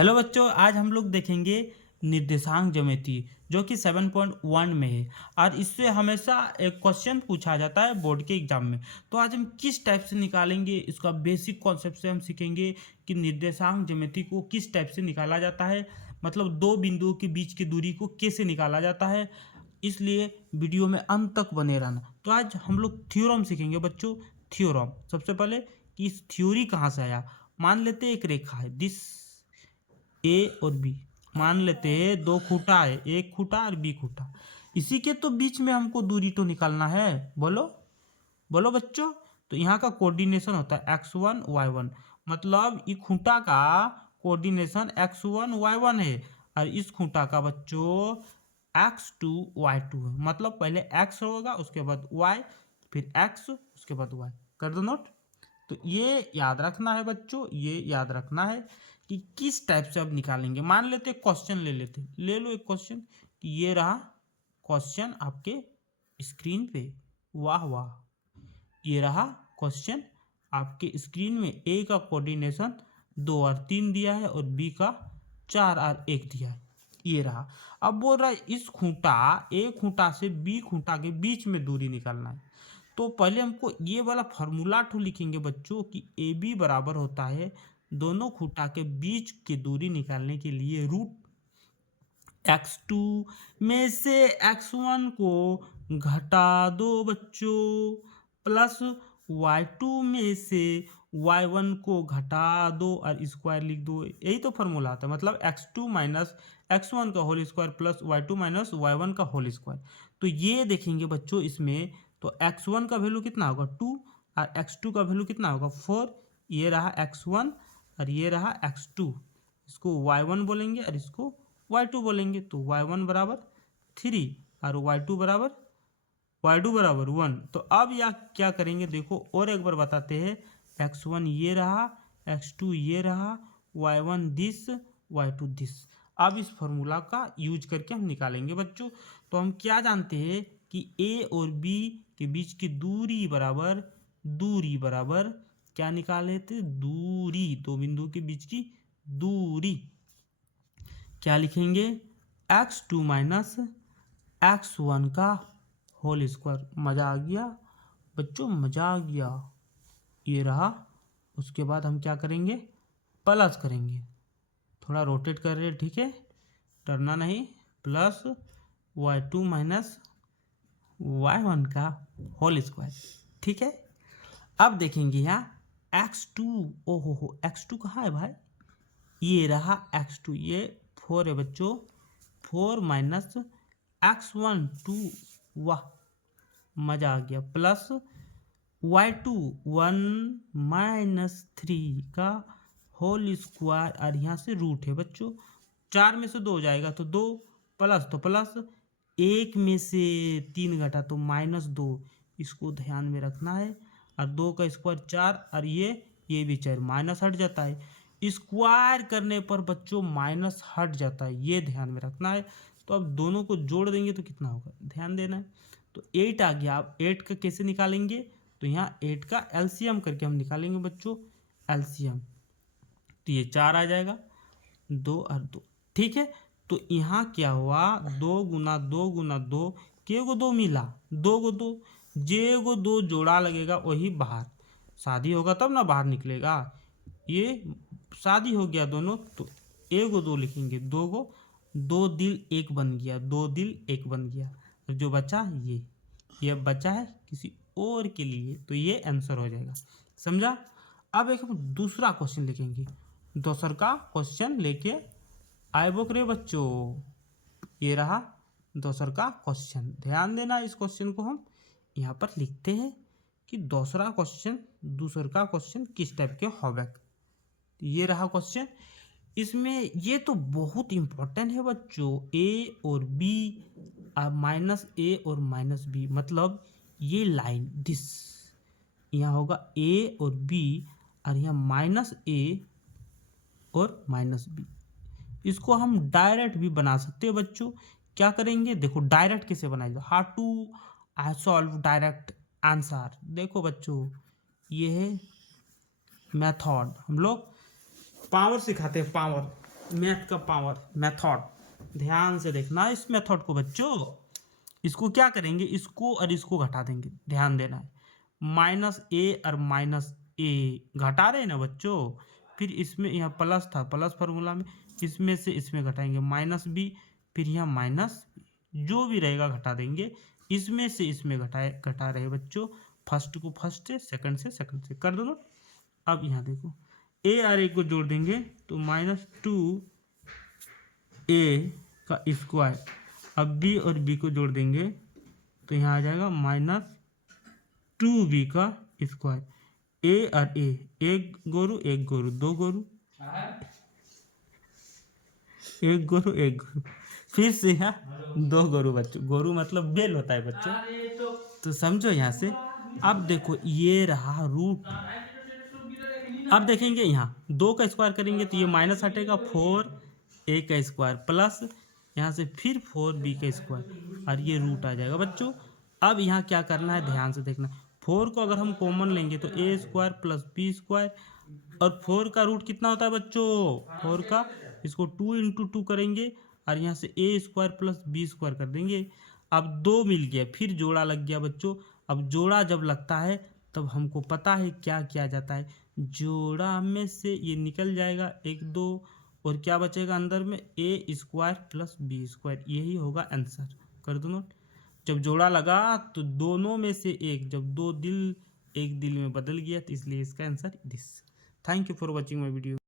Hello बच्चों, आज हम लोग देखेंगे निर्देशांक ज्यामिति जो कि 7.1 में है। और इससे हमेशा एक क्वेश्चन पूछा जाता है बोर्ड के एग्जाम में। तो आज हम किस टाइप से निकालेंगे, इसका बेसिक कॉन्सेप्ट से हम सीखेंगे कि निर्देशांक ज्यामिति को किस टाइप से निकाला जाता है, मतलब दो बिंदुओं के बीच की दूरी को कैसे निकाला जाता है। इसलिए वीडियो में अंत तक बने रहना। तो आज हम लोग थ्योरम सीखेंगे बच्चों। थ्योरम सबसे पहले कि इस थ्योरी कहाँ से आया। मान लेते हैं एक रेखा है, दिस ए और बी। मान लेते हैं दो खूंटा है, एक खूंटा और बी खूंटा। इसी के तो बीच में हमको दूरी तो निकालना है। बोलो बोलो बच्चों। तो यहाँ का कोऑर्डिनेशन होता है x1 y1, मतलब इस खूंटा का कोऑर्डिनेशन x1 y1 है और इस खूंटा का बच्चों x2 y2 है। मतलब पहले x होगा, उसके बाद y, फिर x, उसके बाद y। कर दो नोट। तो ये याद रखना है बच्चों, ये याद रखना है कि किस टाइप से अब निकालेंगे। मान लेते क्वेश्चन ले लेते, ले लो एक क्वेश्चन कि ये रहा क्वेश्चन आपके स्क्रीन पे। वाह वाह, ये रहा क्वेश्चन आपके स्क्रीन में। ए का कोऑर्डिनेशन 2 और 3 दिया है और बी का 4 और 1 दिया है। ये रहा। अब बोल रहा है इस खूंटा, ए खूंटा से बी खूंटा के बीच में दूरी निकालना है। तो पहले हमको ये वाला फॉर्मूला टू लिखेंगे बच्चों कि ए बी बराबर होता है दोनों खूंटा के बीच की दूरी निकालने के लिए x2 में से x1 को घटा दो बच्चों, प्लस y2 में से y1 को घटा दो और स्क्वायर लिख दो। यही तो फॉर्मूला आता है, मतलब x2 माइनस x1 का whole square plus y2 minus y1 का होल स्क्वायर। तो ये देखेंगे बच्चों इसमें, तो x1 का वैल्यू कितना होगा 2 और x2 का वैल्यू कितना होगा 4। ये रहा x1 और ये रहा x2। इसको y1 बोलेंगे और इसको y2 बोलेंगे। तो y1 बराबर 3 और y2 बराबर 1। तो अब यह क्या करेंगे देखो, और एक बार बताते हैं। x1 ये रहा, x2 ये रहा, y1 दिस, y2 दिस। अब इस फॉर्मूला का यूज करके हम निकालेंगे बच्चों। तो हम क्या जानते हैं कि a और b के बीच की दूरी बराबर क्या निकाले थे, दूरी, दो बिंदुओं के बीच की दूरी। क्या लिखेंगे x2 माइनस x1 का होल स्क्वायर। मज़ा आ गया बच्चों, मज़ा आ गया। ये रहा। उसके बाद हम क्या करेंगे, प्लस करेंगे। थोड़ा रोटेट कर रहे, ठीक है, डरना नहीं। प्लस y2 माइनस y1 का होल स्क्वायर, ठीक है। अब देखेंगे यहाँ x2, ओहो x2 कहाँ है भाई, ये रहा x2, ये 4 है बच्चों। 4 माइनस x1 2, वाह मज़ा आ गया, प्लस y2 1 माइनस 3 का होल स्क्वायर और यहाँ से रूट है बच्चों। 4 में से 2 हो जाएगा तो 2, प्लस तो प्लस, 1 में से 3 घटा तो -2। इसको ध्यान में रखना है। और 2 का स्क्वायर 4 और ये भी 4, माइनस हट जाता है। स्क्वायर करने पर बच्चों माइनस हट जाता है, ये ध्यान में रखना है। तो अब दोनों को जोड़ देंगे तो कितना होगा, ध्यान देना है। तो 8 आ गया। अब 8 का कैसे निकालेंगे, तो यहाँ 8 का एलसीएम करके हम निकालेंगे बच्चों, एलसीएम। तो ये 4 आ जाएगा, 2 और 2, ठीक है। तो यहाँ क्या हुआ, 2 गुना 2 गुना 2, के गो 2 मिला, 2 गो 2, जे गो 2 जोड़ा लगेगा वही बाहर। शादी होगा तब ना बाहर निकलेगा। ये शादी हो गया दोनों, तो एगो 2 लिखेंगे, 2 गो 2 दिल एक बन गया, 2 दिल एक बन गया। जो बचा ये बचा है किसी और के लिए, तो ये आंसर हो जाएगा। समझा। अब एक हम दूसरा क्वेश्चन लिखेंगे, दूसर का क्वेश्चन लेके आए बोक रे बच्चों। ये रहा दूसर का क्वेश्चन, ध्यान देना। इस क्वेश्चन को हम यहाँ पर लिखते हैं कि दूसरा क्वेश्चन किस टाइप के होगा। ये रहा क्वेश्चन। इसमें ये तो बहुत इंपॉर्टेंट है बच्चों, ए और बी, माइनस ए और माइनस बी, मतलब ये लाइन दिस, यहाँ होगा ए और बी और यहाँ माइनस ए और माइनस बी। इसको हम डायरेक्ट भी बना सकते हैं बच्चों। क्या करेंगे देखो, डायरेक्ट कैसे बनाएगा, how to solve direct answer. देखो बच्चों, ये है मेथड, हम लोग पावर सिखाते हैं, पावर। मैथ का पावर, मेथड, ध्यान से देखना इस मेथड को बच्चों। इसको क्या करेंगे, इसको और इसको घटा देंगे, ध्यान देना है। माइनस ए और माइनस ए घटा रहे हैं ना बच्चों, फिर इसमें यहाँ प्लस था, प्लस फार्मूला में इसमें से इसमें घटाएंगे माइनस बी, फिर यहाँ माइनस जो भी रहेगा घटा देंगे, इसमें से इसमें घटा रहे बच्चों, फर्स्ट को फर्स्ट से, सेकंड से कर दो नोट। अब यहाँ देखो ए और ए को जोड़ देंगे तो माइनस 2a का स्क्वायर, अब बी और बी को जोड़ देंगे तो यहाँ आ जाएगा माइनस 2b का स्क्वायर। ए और ए, एक गोरू दो गोरू, एक गोरू, फिर से यहाँ दो गोरू बच्चों, गोरू मतलब बेल होता है बच्चों, तो समझो यहाँ से। अब देखो ये रहा रूट, अब देखेंगे यहाँ 2 का स्क्वायर करेंगे तो ये माइनस हटेगा, 4a का स्क्वायर प्लस यहाँ से फिर 4b का स्क्वायर, और ये रूट आ जाएगा बच्चों। अब यहाँ क्या करना है, ध्यान से देखना, 4 को अगर हम कॉमन लेंगे तो a square plus b square, और 4 का रूट कितना होता है बच्चों, 4 का, इसको 2 इंटू 2 करेंगे और यहाँ से a square plus b square कर देंगे। अब 2 मिल गया, फिर जोड़ा लग गया बच्चों। अब जोड़ा जब लगता है तब हमको पता है क्या किया जाता है, जोड़ा में से ये निकल जाएगा 1 2, और क्या बचेगा अंदर में, a square plus b square, यही होगा आंसर। कर दो नोट। जब जोड़ा लगा तो दोनों में से एक, जब दो दिल एक दिल में बदल गया, तो इसलिए इसका answer this. Thank you for watching my video.